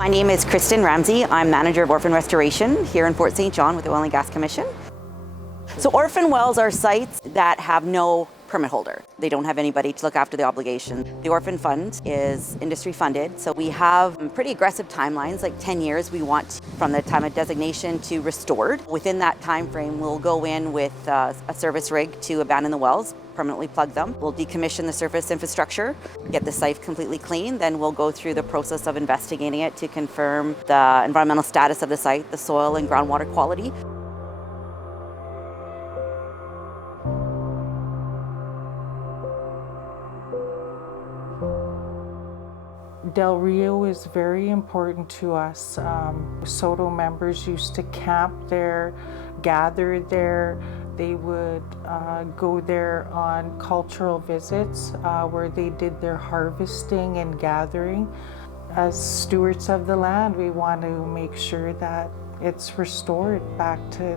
My name is Kristen Ramsey. I'm manager of Orphan Restoration here in Fort St. John with the Oil and Gas Commission. So orphan wells are sites that have no permit holder. They don't have anybody to look after the obligation. The Orphan Fund is industry funded, so we have pretty aggressive timelines, like 10 years we want from the time of designation to restored. Within that time frame, we'll go in with a service rig to abandon the wells, permanently plug them. We'll decommission the surface infrastructure, get the site completely clean, then we'll go through the process of investigating it to confirm the environmental status of the site, the soil and groundwater quality. Del Rio is very important to us. SOTO members used to camp there, gather there. They would go there on cultural visits where they did their harvesting and gathering. As stewards of the land, we want to make sure that it's restored back to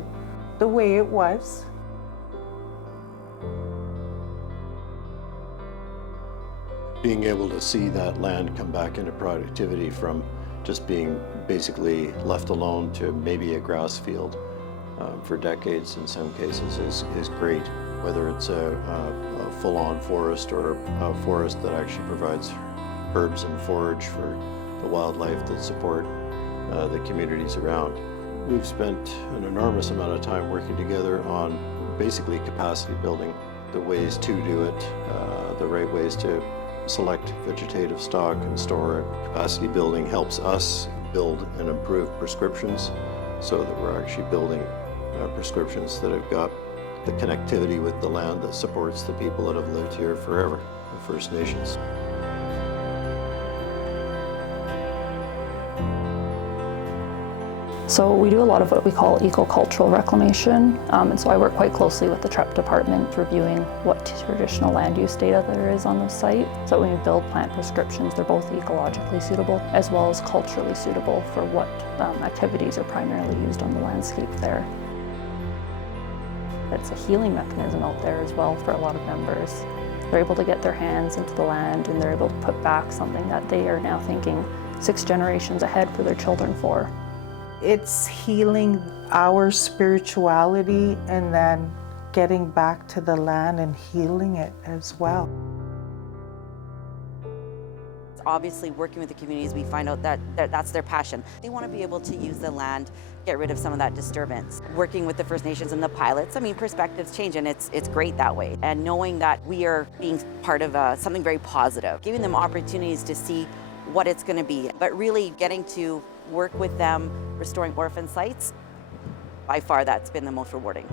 the way it was. Being able to see that land come back into productivity from just being basically left alone to maybe a grass field for decades in some cases is great. Whether it's a full-on forest or a forest that actually provides herbs and forage for the wildlife that support the communities around. We've spent an enormous amount of time working together on basically capacity building, the ways to do it, the right ways to select vegetative stock and store it. Capacity building helps us build and improve prescriptions so that we're actually building prescriptions that have got the connectivity with the land that supports the people that have lived here forever, the First Nations. So we do a lot of what we call ecocultural reclamation, and so I work quite closely with the TREP department reviewing what traditional land use data there is on the site. So when we build plant prescriptions, they're both ecologically suitable as well as culturally suitable for what activities are primarily used on the landscape there. It's a healing mechanism out there as well for a lot of members. They're able to get their hands into the land and they're able to put back something that they are now thinking 6 generations ahead for their children for. It's healing our spirituality and then getting back to the land and healing it as well. Obviously, working with the communities, we find out that that's their passion. They want to be able to use the land, get rid of some of that disturbance. Working with the First Nations and the pilots, I mean, perspectives change and it's great that way. And knowing that we are being part of something very positive, giving them opportunities to see what it's going to be, but really getting to work with them, restoring orphan sites, by far that's been the most rewarding.